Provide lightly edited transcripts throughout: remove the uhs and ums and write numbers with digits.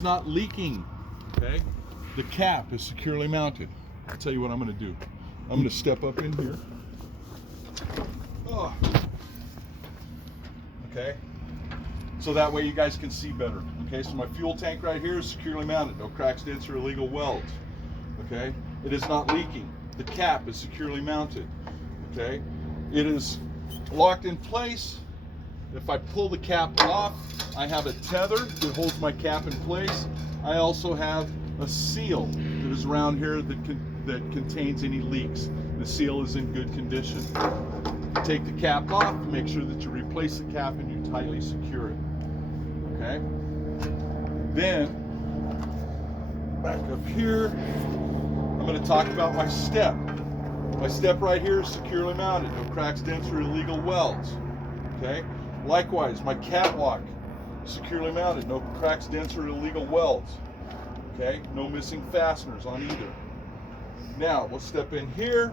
not leaking, okay? The cap is securely mounted. I'll tell you what I'm gonna do. I'm gonna step up in here. Oh. Okay? So that way you guys can see better. Okay, so my fuel tank right here is securely mounted. No cracks, dents, or illegal welds. Okay? It is not leaking. The cap is securely mounted. Okay? It is locked in place. If I pull the cap off, I have a tether that holds my cap in place. I also have a seal that is around here that contains any leaks. The seal is in good condition. Take the cap off, make sure that you replace the cap and you tightly secure it. Okay? Then, back up here, I'm going to talk about my step. My step right here is securely mounted. No cracks, dents, or illegal welds. Okay? Likewise, my catwalk, securely mounted. No cracks, dents, or illegal welds. Okay? No missing fasteners on either. Now, we'll step in here.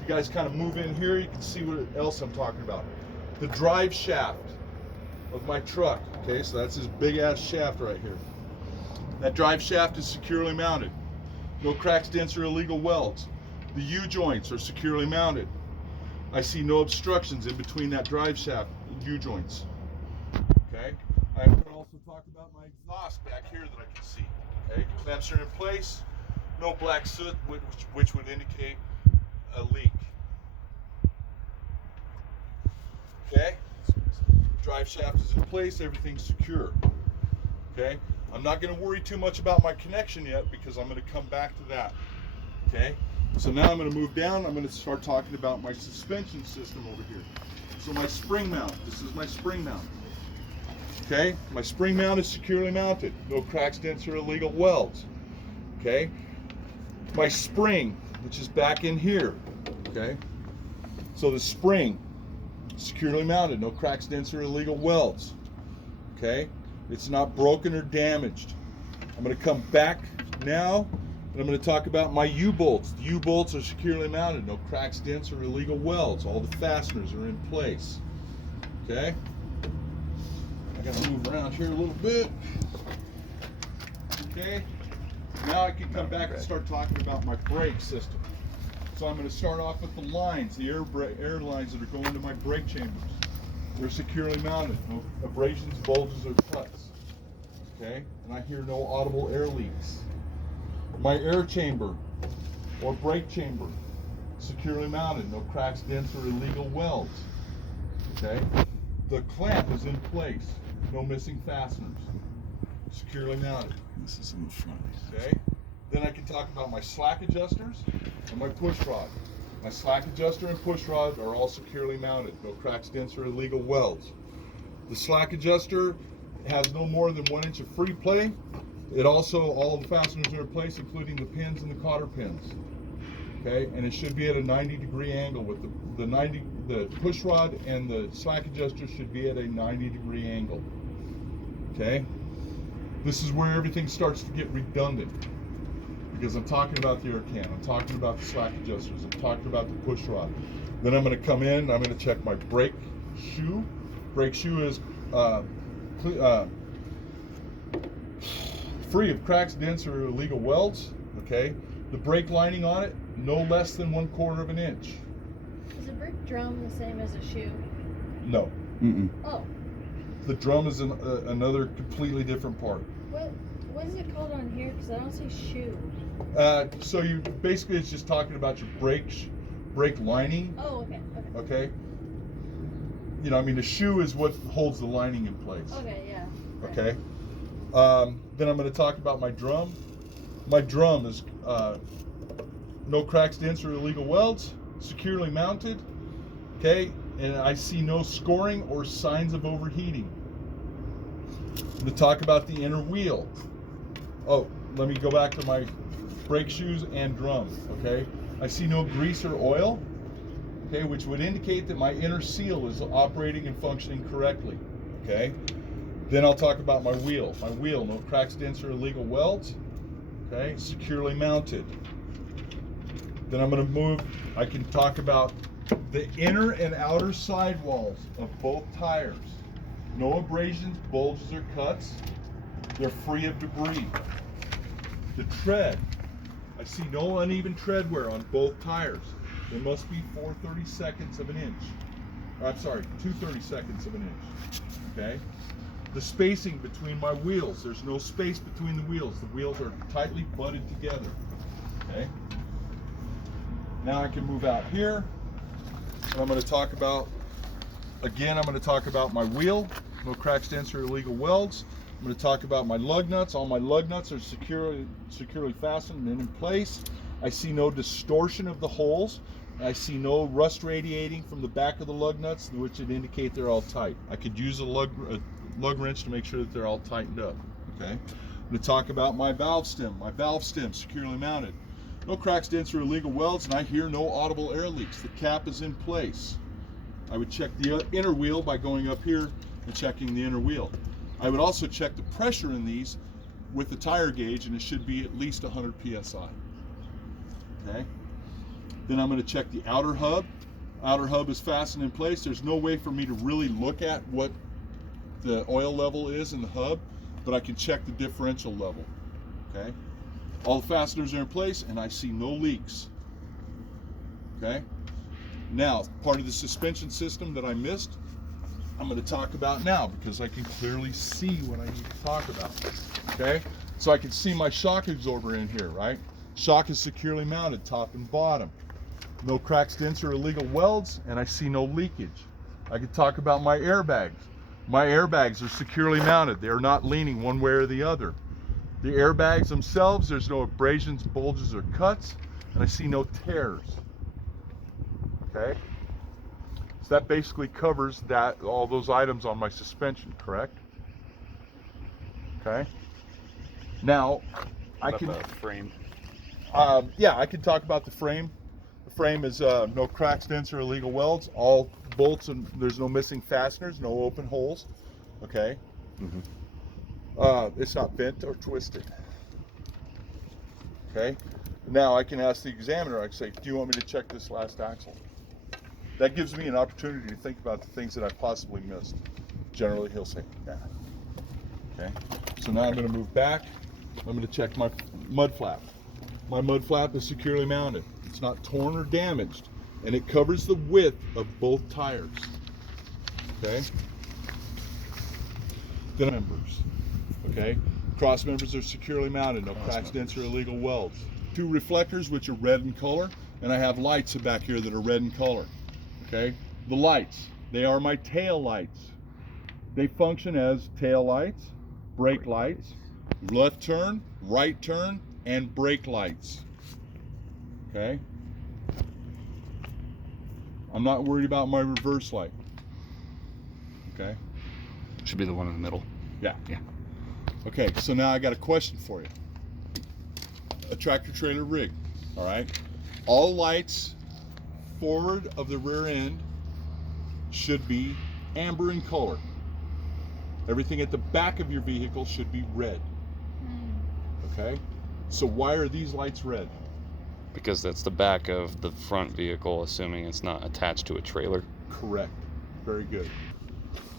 You guys kind of move in here, you can see what else I'm talking about. The drive shaft of my truck. Okay, so that's this big ass shaft right here. That drive shaft is securely mounted. No cracks, dents, or illegal welds. The U-joints are securely mounted. I see no obstructions in between that drive shaft and U-joints. Okay, I'm going to also talk about my exhaust back here that I can see. Okay, clamps are in place. No black soot, which would indicate a leak. Okay, drive shaft is in place, everything's secure. Okay, I'm not going to worry too much about my connection yet because I'm going to come back to that. Okay, so now I'm going to move down. I'm going to start talking about my suspension system over here. So my spring mount, this is my spring mount. Okay, my spring mount is securely mounted. No cracks, dents, or illegal welds. Okay, my spring, which is back in here. Okay, so the spring, securely mounted, no cracks, dents, or illegal welds. Okay, it's not broken or damaged. I'm going to come back now and I'm going to talk about my U-bolts. The U-bolts are securely mounted, no cracks, dents, or illegal welds. All the fasteners are in place. Okay, I got to move around here a little bit. Okay, now I can come back and start talking about my brake system. So I'm going to start off with the lines, the air lines that are going to my brake chambers. They're securely mounted, no abrasions, bulges, or cuts. Okay, and I hear no audible air leaks. My air chamber or brake chamber, securely mounted, no cracks, dents, or illegal welds. Okay, the clamp is in place, no missing fasteners, securely mounted. This is in the front. Okay, then I can talk about my slack adjusters and my push rod. My slack adjuster and push rod are all securely mounted, no cracks, dents, or illegal welds. The slack adjuster has no more than 1 inch of free play. It also, all of the fasteners are in place, including the pins and the cotter pins. Okay, and it should be at a 90-degree angle with the push rod and the slack adjuster should be at a 90-degree angle. Okay, this is where everything starts to get redundant. Because I'm talking about the air can, I'm talking about the slack adjusters, I'm talking about the push rod. Then I'm going to come in, I'm going to check my brake shoe. Brake shoe is free of cracks, dents, or illegal welds. Okay, the brake lining on it, no less than 1/4 of an inch. Is a brake drum the same as a shoe? No. Mm-mm. Oh, The drum is another completely different part. what is it called on here? Because I don't see shoe. So you basically, it's just talking about your brake lining. Oh, okay. Okay. You know, I mean, the shoe is what holds the lining in place. Okay, yeah. Okay. Then I'm going to talk about my drum. My drum is no cracks, dents, or illegal welds, securely mounted. Okay, and I see no scoring or signs of overheating. I'm going to talk about the inner wheel. Oh, let me go back to my brake shoes and drum. Okay, I see no grease or oil. Okay, which would indicate that my inner seal is operating and functioning correctly. Okay, then I'll talk about my wheel. My wheel, no cracks, dents, or illegal welds. Okay, securely mounted. Then I'm going to move, I can talk about the inner and outer sidewalls of both tires. No abrasions, bulges, or cuts. They're free of debris. The tread, I see no uneven tread wear on both tires. There must be 4/32 of an inch. I'm sorry, 2/32 of an inch. Okay? The spacing between my wheels, there's no space between the wheels. The wheels are tightly butted together. Okay? Now I can move out here. And I'm going to talk about, again, I'm going to talk about my wheel. No cracks, dents, or illegal welds. I'm going to talk about my lug nuts. All my lug nuts are securely fastened and in place. I see no distortion of the holes. I see no rust radiating from the back of the lug nuts, which would indicate they're all tight. I could use a lug wrench to make sure that they're all tightened up. Okay. I'm going to talk about my valve stem. My valve stem securely mounted. No cracks, dents, or illegal welds, and I hear no audible air leaks. The cap is in place. I would check the inner wheel by going up here and checking the inner wheel. I would also check the pressure in these with the tire gauge, and it should be at least 100 psi. Okay. Then I'm going to check the outer hub. Outer hub is fastened in place. There's no way for me to really look at what the oil level is in the hub, but I can check the differential level. Okay. All the fasteners are in place, and I see no leaks. Okay. Now, part of the suspension system that I missed, I'm going to talk about now because I can clearly see what I need to talk about. Okay. So I can see my shock absorber in here, right? Shock is securely mounted, top and bottom. No cracks, dents, or illegal welds, and I see no leakage. I can talk about my airbags. My airbags are securely mounted. They are not leaning one way or the other. The airbags themselves, there's no abrasions, bulges, or cuts, and I see no tears. Okay? So that basically covers that, all those items on my suspension, correct? Okay? Now, I can... the frame. Yeah, I can talk about the frame. The frame is no cracks, dents, or illegal welds. All bolts, and there's no missing fasteners, no open holes. Okay. It's not bent or twisted. Okay. Now I can ask the examiner. I can say, "Do you want me to check this last axle?" That gives me an opportunity to think about the things that I possibly missed. Generally, he'll say, "Yeah." Okay. So now I'm going to move back. I'm going to check my mud flap. My mud flap is securely mounted. It's not torn or damaged, and it covers the width of both tires. Okay. The members. Okay. Cross members are securely mounted. No cracks, dents, or illegal welds. Two reflectors, which are red in color, and I have lights back here that are red in color. Okay. The lights. They are my tail lights. They function as tail lights, brake lights, left turn, right turn, and brake lights. Okay. I'm not worried about my reverse light. Okay. Should be the one in the middle. Yeah. Yeah. Okay, so now I got a question for you. A tractor trailer rig, all right? All lights forward of the rear end should be amber in color. Everything at the back of your vehicle should be red. Okay? So why are these lights red? Because that's the back of the front vehicle, assuming it's not attached to a trailer. Correct. Very good.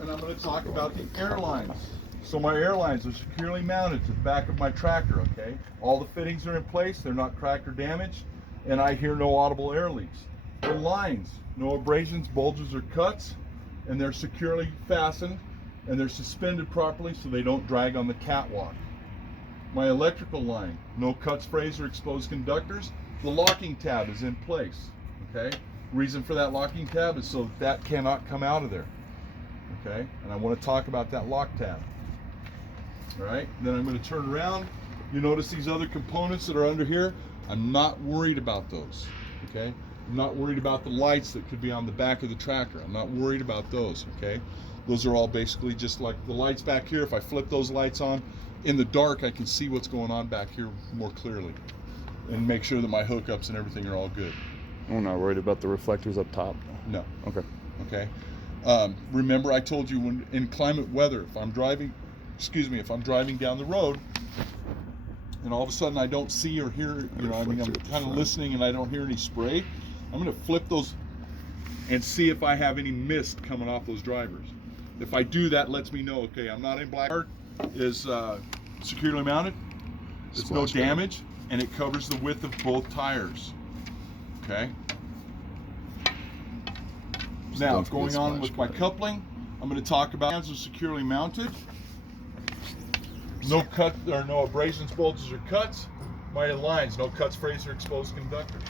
And I'm going to talk about the airlines. So my airlines are securely mounted to the back of my tractor, okay? All the fittings are in place, they're not cracked or damaged, and I hear no audible air leaks. The lines, no abrasions, bulges, or cuts, and they're securely fastened, and they're suspended properly so they don't drag on the catwalk. My electrical line, no cuts, frays, or exposed conductors. The locking tab is in place, okay? Reason for that locking tab is so that cannot come out of there, okay? And I want to talk about that lock tab. All right, then I'm going to turn around. You notice these other components that are under here? I'm not worried about those, okay? I'm not worried about the lights that could be on the back of the tractor. I'm not worried about those, okay? Those are all basically just like the lights back here. If I flip those lights on, in the dark, I can see what's going on back here more clearly and make sure that my hookups and everything are all good. I'm not worried about the reflectors up top. No. Okay. Okay. Remember I told you when in climate weather, if I'm driving down the road and all of a sudden I don't see or hear, I'm kind of listening and I don't hear any spray, I'm going to flip those and see if I have any mist coming off those drivers. If I do, that lets me know, okay, I'm not in black. Is securely mounted. There's no Splash pad. damage, and it covers the width of both tires. Okay. Now, don't forget going on splash with my pad. coupling, I'm going to talk about hands are securely mounted. No cut or no abrasions, bulges, or cuts. My lines, no cuts, frays, or exposed conductors.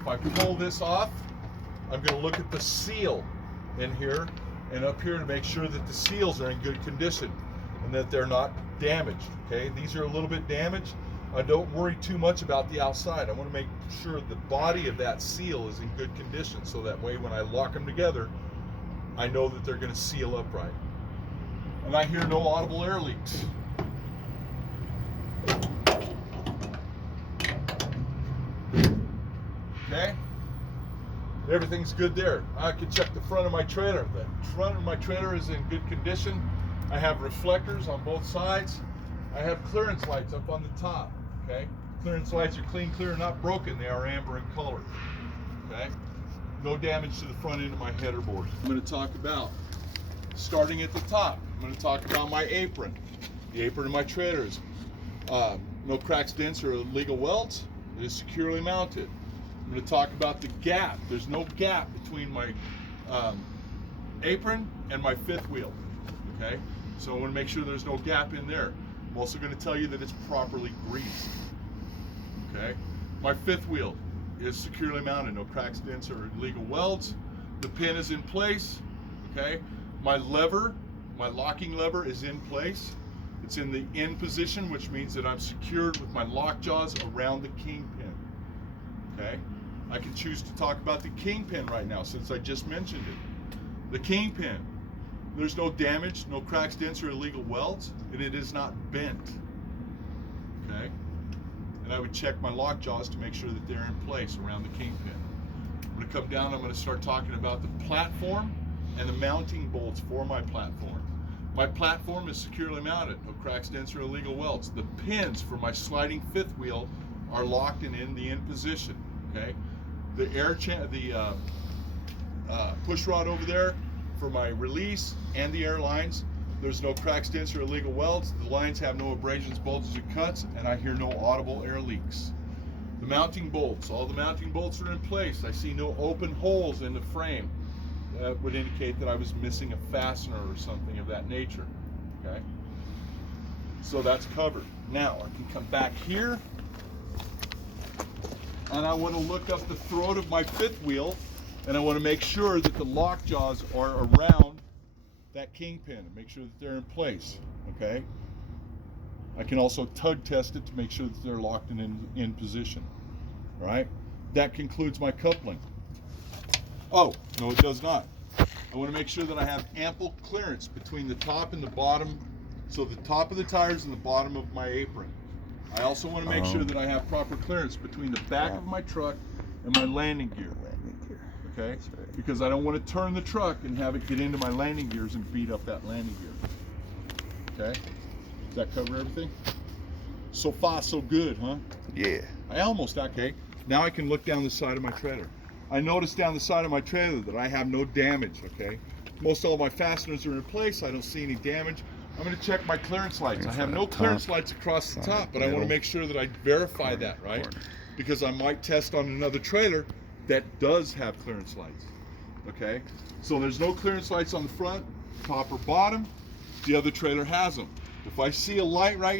If I pull this off, I'm going to look at the seal in here and up here to make sure that the seals are in good condition and that they're not damaged. Okay, these are a little bit damaged. I don't worry too much about the outside. I want to make sure the body of that seal is in good condition, so that way when I lock them together, I know that they're going to seal upright. And I hear no audible air leaks. Okay, everything's good there. I can check the front of my trailer. The front of my trailer is in good condition. I have reflectors on both sides. I have clearance lights up on the top. Okay, clearance lights are clean, clear, not broken. They are amber in color. Okay, no damage to the front end of my header board. I'm going to talk about, starting at the top, I'm going to talk about my apron. The apron of my trailer is no cracks, dents, or illegal welds. It is securely mounted. I'm going to talk about the gap. There's no gap between my apron and my fifth wheel. Okay, so I want to make sure there's no gap in there. I'm also going to tell you that it's properly greased. Okay, my fifth wheel is securely mounted. No cracks, dents, or illegal welds. The pin is in place. Okay, my lever, my locking lever is in place. It's in the in position, which means that I'm secured with my lock jaws around the kingpin. Okay, I can choose to talk about the kingpin right now since I just mentioned it. The kingpin, there's no damage, no cracks, dents, or illegal welds, and it is not bent. Okay, and I would check my lock jaws to make sure that they're in place around the kingpin. I'm going to come down. I'm going to start talking about the platform and the mounting bolts for my platform. My platform is securely mounted, no cracks, dents, or illegal welds. The pins for my sliding fifth wheel are locked and in the in position. Okay, the push rod over there for my release and the air lines. There's no cracks, dents, or illegal welds. The lines have no abrasions, bulges, or cuts, and I hear no audible air leaks. The mounting bolts, all the mounting bolts are in place. I see no open holes in the frame. That would indicate that I was missing a fastener or something of that nature. Okay, so that's covered. Now I can come back here and I want to look up the throat of my fifth wheel, and I want to make sure that the lock jaws are around that kingpin and make sure that they're in place. Okay, I can also tug test it to make sure that they're locked and in position. All right, that concludes my coupling. Oh, no, it does not. I want to make sure that I have ample clearance between the top and the bottom, so the top of the tires and the bottom of my apron. I also want to make sure that I have proper clearance between the back of my truck and my landing gear. Okay? Because I don't want to turn the truck and have it get into my landing gears and beat up that landing gear. Okay? Does that cover everything? So far, so good, huh? Yeah. I almost, okay. Now I can look down the side of my trailer. I noticed down the side of my trailer that I have no damage, okay? Most all of my fasteners are in place. I don't see any damage. I'm going to check my clearance lights. I have no clearance lights across the top, but I want to make sure that I verify that, right? Because I might test on another trailer that does have clearance lights, okay? So there's no clearance lights on the front, top or bottom. The other trailer has them. If I see a light right